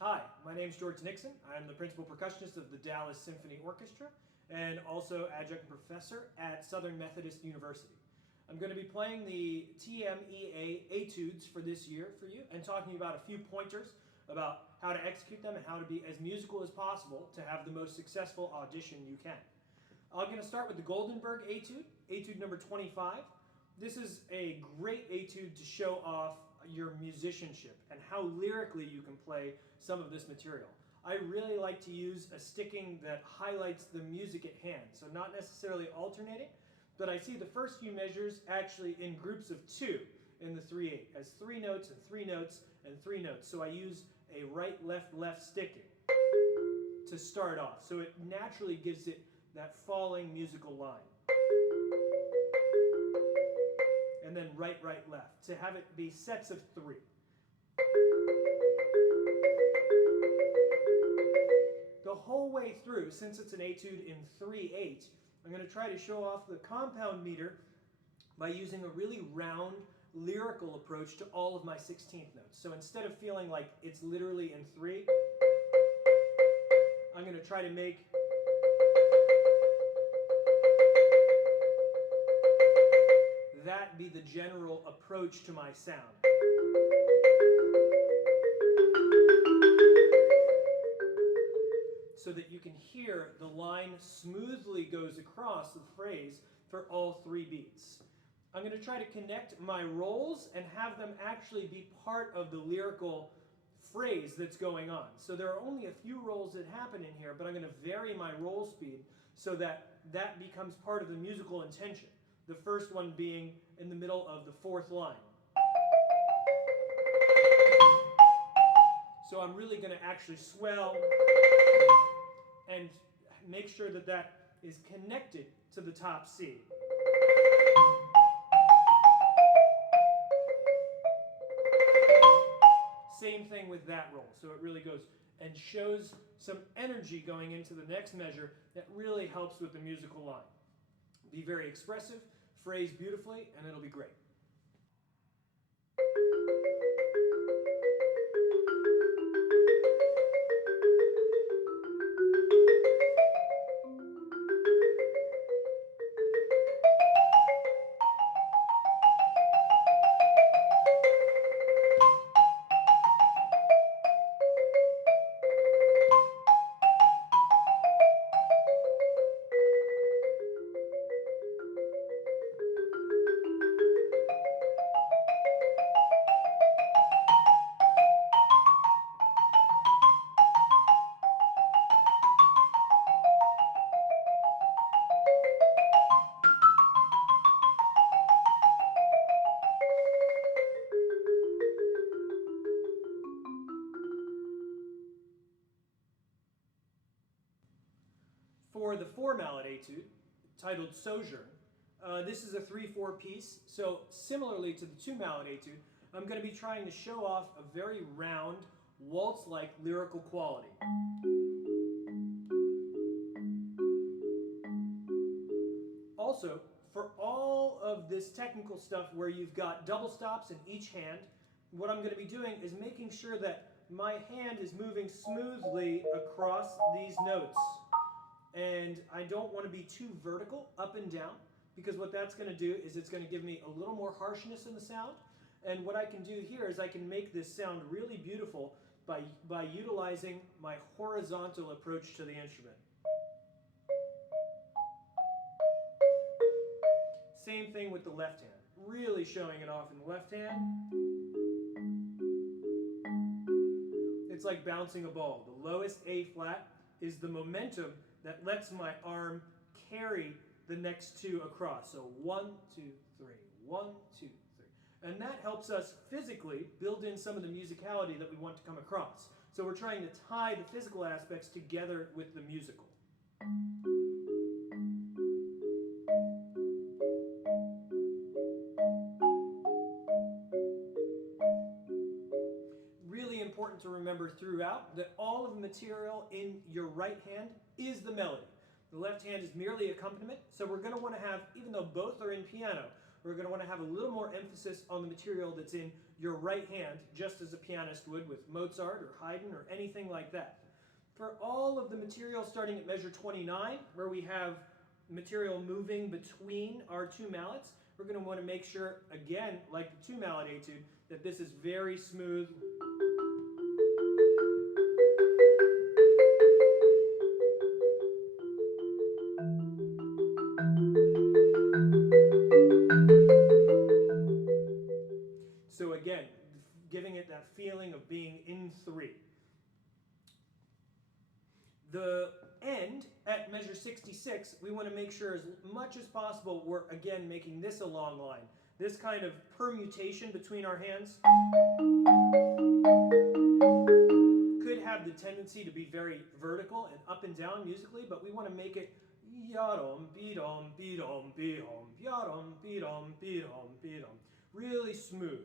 Hi, my name is George Nickson. I'm the principal percussionist of the Dallas Symphony Orchestra and also adjunct professor at Southern Methodist University. I'm going to be playing the TMEA Etudes for this year for you and talking about a few pointers about how to execute them and how to be as musical as possible to have the most successful audition you can. I'm going to start with the Goldenberg Etude, Etude number 25. This is a great etude to show off your musicianship and how lyrically you can play some of this material. I really like to use a sticking that highlights the music at hand, so not necessarily alternating, but I see the first few measures actually in groups of two in the 3/8 as 3 notes and 3 notes and 3 notes. So I use a right, left, left sticking to start off. So it naturally gives it that falling musical line. And then right, right, left, to have it be sets of 3. The whole way through, since it's an etude in 3/8, I'm going to try to show off the compound meter by using a really round lyrical approach to all of my 16th notes. So instead of feeling like it's literally in 3, I'm going to try to make that be the general approach to my sound. So that you can hear the line smoothly goes across the phrase for all 3 beats. I'm going to try to connect my rolls and have them actually be part of the lyrical phrase that's going on. So there are only a few rolls that happen in here, but I'm going to vary my roll speed so that that becomes part of the musical intention. The first one being in the middle of the 4th line. So I'm really going to actually swell and make sure that that is connected to the top C. Same thing with that roll. So it really goes and shows some energy going into the next measure that really helps with the musical line. Be very expressive, phrase beautifully, and it'll be great. For the 4-mallet etude, titled Sojourn, this is a 3/4 piece, so similarly to the 2-mallet etude, I'm going to be trying to show off a very round, waltz-like lyrical quality. Also, for all of this technical stuff where you've got double stops in each hand, what I'm going to be doing is making sure that my hand is moving smoothly across these notes. And I don't want to be too vertical up and down, because what that's going to do is it's going to give me a little more harshness in the sound. And what I can do here is I can make this sound really beautiful by utilizing my horizontal approach to the instrument. Same thing with the left hand, really showing it off in the left hand. It's like bouncing a ball. The lowest A flat is the momentum that lets my arm carry the next 2 across. So 1, 2, 3, 1, 2, 3. And that helps us physically build in some of the musicality that we want to come across. So we're trying to tie the physical aspects together with the musical. Really important to remember throughout that all of the material in your right hand is the melody. The left hand is merely accompaniment, so we're going to want to have, even though both are in piano, we're going to want to have a little more emphasis on the material that's in your right hand, just as a pianist would with Mozart or Haydn or anything like that. For all of the material starting at measure 29, where we have material moving between our two mallets, we're going to want to make sure, again, like the two-mallet etude, that this is very smooth. So again, giving it that feeling of being in 3. The end at measure 66, we want to make sure as much as possible we're again making this a long line. This kind of permutation between our hands could have the tendency to be very vertical and up and down musically, but we want to make it yadom, beadom, beadom, beadom, yadom, beadom, beadom, beadom. Really smooth.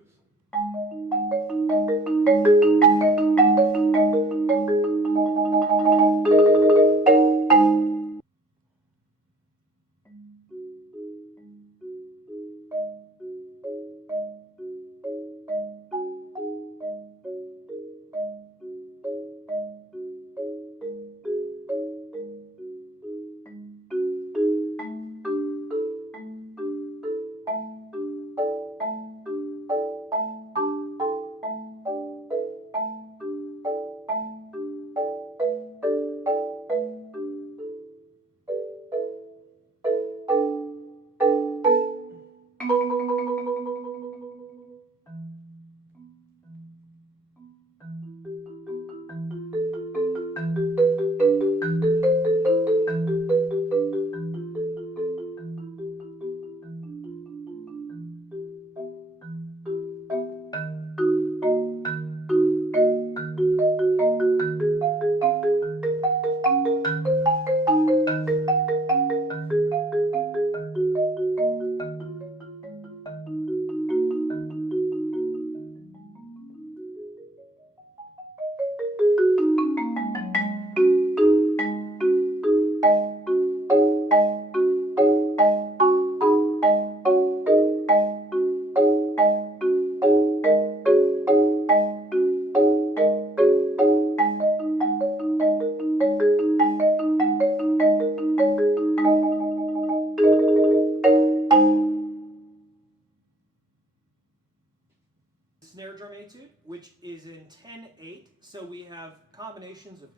Snare drum etude, which is in 10/8, so we have combinations of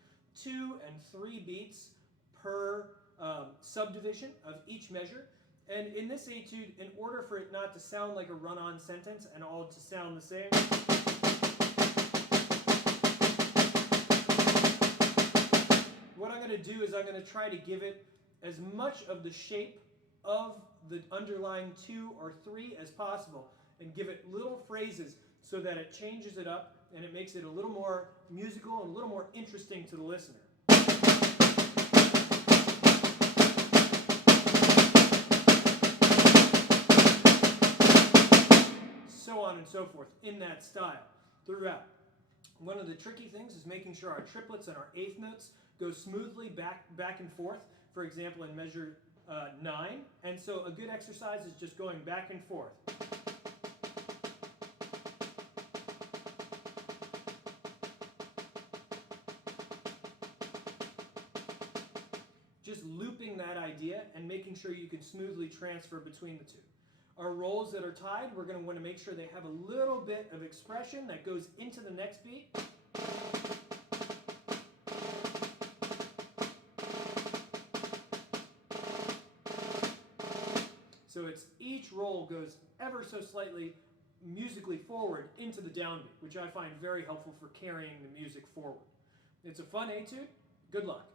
2 and 3 beats per subdivision of each measure. And in this etude, in order for it not to sound like a run-on sentence and all to sound the same, what I'm going to do is I'm going to try to give it as much of the shape of the underlying 2 or 3 as possible and give it little phrases so that it changes it up and it makes it a little more musical and a little more interesting to the listener. So on and so forth in that style throughout. One of the tricky things is making sure our triplets and our eighth notes go smoothly back and forth, for example in measure 9. And so a good exercise is just going back and forth. Just looping that idea and making sure you can smoothly transfer between the two. Our rolls that are tied, we're going to want to make sure they have a little bit of expression that goes into the next beat. So it's each roll goes ever so slightly musically forward into the downbeat, which I find very helpful for carrying the music forward. It's a fun etude. Good luck.